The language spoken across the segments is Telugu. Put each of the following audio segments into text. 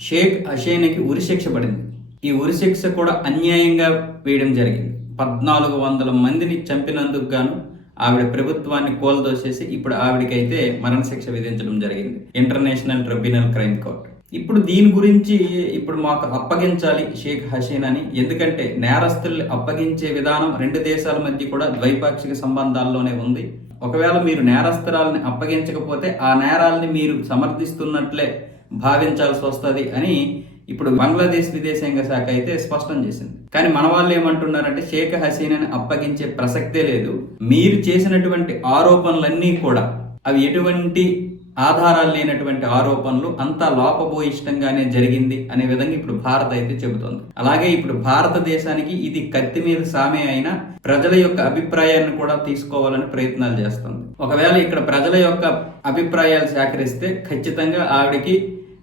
షేక్ హషేనికి ఉరిశిక్ష పడింది. ఈ ఉరిశిక్ష కూడా అన్యాయంగా వేయడం జరిగింది. పద్నాలుగు వందల మందిని చంపినందుకు గాను ఆవిడ ప్రభుత్వాన్ని కోల్దోసేసి ఇప్పుడు ఆవిడకైతే మరణశిక్ష విధించడం జరిగింది. International tribunal crime court. ఇప్పుడు దీని గురించి ఇప్పుడు మాకు అప్పగించాలి షేక్ హసీన్ అని. ఎందుకంటే నేరస్తుల్ని అప్పగించే విధానం రెండు దేశాల మధ్య కూడా ద్వైపాక్షిక సంబంధాల్లోనే ఉంది. ఒకవేళ మీరు నేరస్తురాలని అప్పగించకపోతే ఆ నేరాల్ని మీరు సమర్థిస్తున్నట్లే భావించాల్సి వస్తుంది అని ఇప్పుడు బంగ్లాదేశ్ విదేశాంగ శాఖ అయితే స్పష్టం చేసింది. కానీ మన వాళ్ళు ఏమంటున్నారంటే షేక్ హసీనాని అప్పగించే ప్రసక్తే లేదు. మీరు చేసినటువంటి ఆరోపణలన్నీ కూడా అవి ఎటువంటి ఆధారాలు లేనటువంటి ఆరోపణలు అంతా లోపభూయిష్టంగానే జరిగింది అనే విధంగా ఇప్పుడు భారత్ అయితే చెబుతోంది. అలాగే ఇప్పుడు భారతదేశానికి ఇది కత్తి మీద సామే అయినా ప్రజల యొక్క అభిప్రాయాన్ని కూడా తీసుకోవాలని ప్రయత్నాలు చేస్తుంది. ఒకవేళ ఇక్కడ ప్రజల యొక్క అభిప్రాయాలు సేకరిస్తే ఖచ్చితంగా ఆవిడకి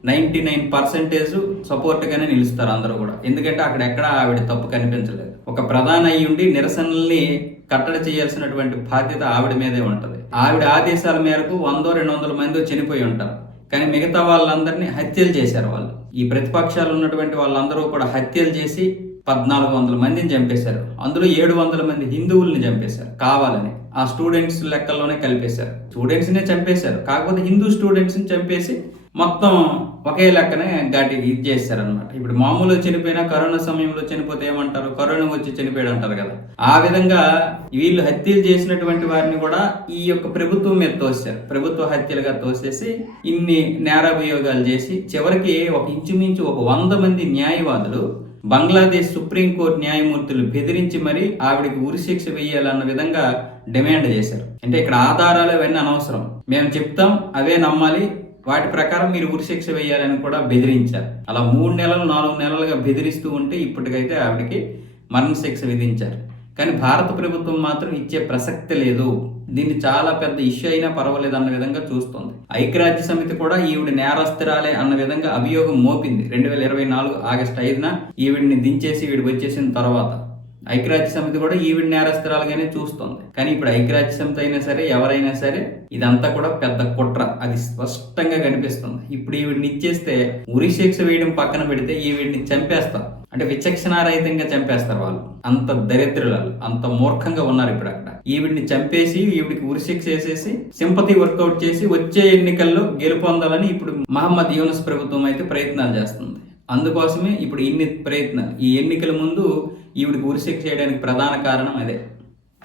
నైంటీ నైన్ పర్సెంటేజ్ సపోర్ట్గానే నిలుస్తారు అందరూ కూడా. ఎందుకంటే అక్కడ ఎక్కడ ఆవిడ తప్పు కనిపించలేదు. ఒక ప్రధాన అయ్యుండి నిరసనల్ని కట్టడి చేయాల్సినటువంటి బాధ్యత ఆవిడ మీదే ఉంటుంది. ఆవిడ ఆదేశాల మేరకు వందో రెండు వందల మంది చనిపోయి ఉంటారు. కానీ మిగతా వాళ్ళందరినీ హత్యలు చేశారు వాళ్ళు. ఈ ప్రతిపక్షాలు ఉన్నటువంటి వాళ్ళందరూ కూడా హత్యలు చేసి పద్నాలుగు వందల మందిని చంపేశారు. అందులో ఏడు వందల మంది హిందువుల్ని చంపేశారు. కావాలని ఆ స్టూడెంట్స్ లెక్కల్లోనే కలిపేశారు. స్టూడెంట్స్నే చంపేశారు. కాకపోతే హిందూ స్టూడెంట్స్ని చంపేసి మొత్తం ఒకే లెక్కనే ఘాటి ఇది చేస్తారనమాట ఇప్పుడు మామూలుగా చనిపోయినా కరోనా సమయంలో చనిపోతే ఏమంటారు? కరోనా వచ్చి చనిపోయాడు అంటారు కదా. ఆ విధంగా వీళ్ళు హత్యలు చేసినటువంటి వారిని కూడా ఈ యొక్క ప్రభుత్వం మీద తోసారు ప్రభుత్వ హత్యలుగా తోసేసి ఇన్ని నేరాభియోగాలు చేసి చివరికి ఒక ఇంచుమించు ఒక వంద మంది న్యాయవాదులు బంగ్లాదేశ్ సుప్రీంకోర్టు న్యాయమూర్తులు బెదిరించి మరీ ఆవిడకి ఉరిశిక్ష వేయాలన్న విధంగా డిమాండ్ చేశారు. అంటే ఇక్కడ ఆధారాలు అవన్నీ అనవసరం. మేము చెప్తాం అవే నమ్మాలి. వాటి ప్రకారం మీరు ఉరిశిక్ష వేయాలని కూడా బెదిరించారు. అలా మూడు నెలలు నాలుగు నెలలుగా బెదిరిస్తూ ఉంటే ఇప్పటికైతే ఆవిడకి మరణశిక్ష విధించారు. కానీ భారత ప్రభుత్వం మాత్రం ఇచ్చే ప్రసక్తి లేదు. దీన్ని చాలా పెద్ద ఇష్యూ అయినా పర్వాలేదు అన్న విధంగా చూస్తోంది. ఐక్యరాజ్య సమితి కూడా ఈవిడ నేరస్తురాలే అన్న విధంగా అభియోగం మోపింది. రెండు వేల ఇరవై నాలుగు ఆగస్టు ఐదున ఈవిడిని దించేసి ఈవిడికి వచ్చేసిన తర్వాత ఐక్యరాజ్య సమితి కూడా ఈవిడ నేరస్తురాలుగానే చూస్తోంది. కానీ ఇప్పుడు ఐక్యరాజ్య సమితి అయినా సరే ఎవరైనా సరే ఇదంతా కూడా పెద్ద కుట్ర. అది స్పష్టంగా కనిపిస్తుంది. ఇప్పుడు ఈవిడిని ఇచ్చేస్తే ఉరి శిక్ష వేయడం పక్కన పెడితే ఈవిడిని చంపేస్తారు. అంటే విచక్షణారహితంగా చంపేస్తారు వాళ్ళు. అంత దరిద్రులు అంత మూర్ఖంగా ఉన్నారు ఇప్పుడు అక్కడ. ఈవిడిని చంపేసి ఈవిడికి ఉరిశిక్ష చేసేసి సింపతి వర్కౌట్ చేసి వచ్చే ఎన్నికల్లో గెలుపొందాలని ఇప్పుడు మహమ్మద్ యూనస్ ప్రభుత్వం అయితే ప్రయత్నాలు చేస్తుంది. అందుకోసమే ఇప్పుడు ఇన్ని ప్రయత్నాలు. ఈ ఎన్నికల ముందు ఈవిడికి ఉరిశిక్ష చేయడానికి ప్రధాన కారణం అదే.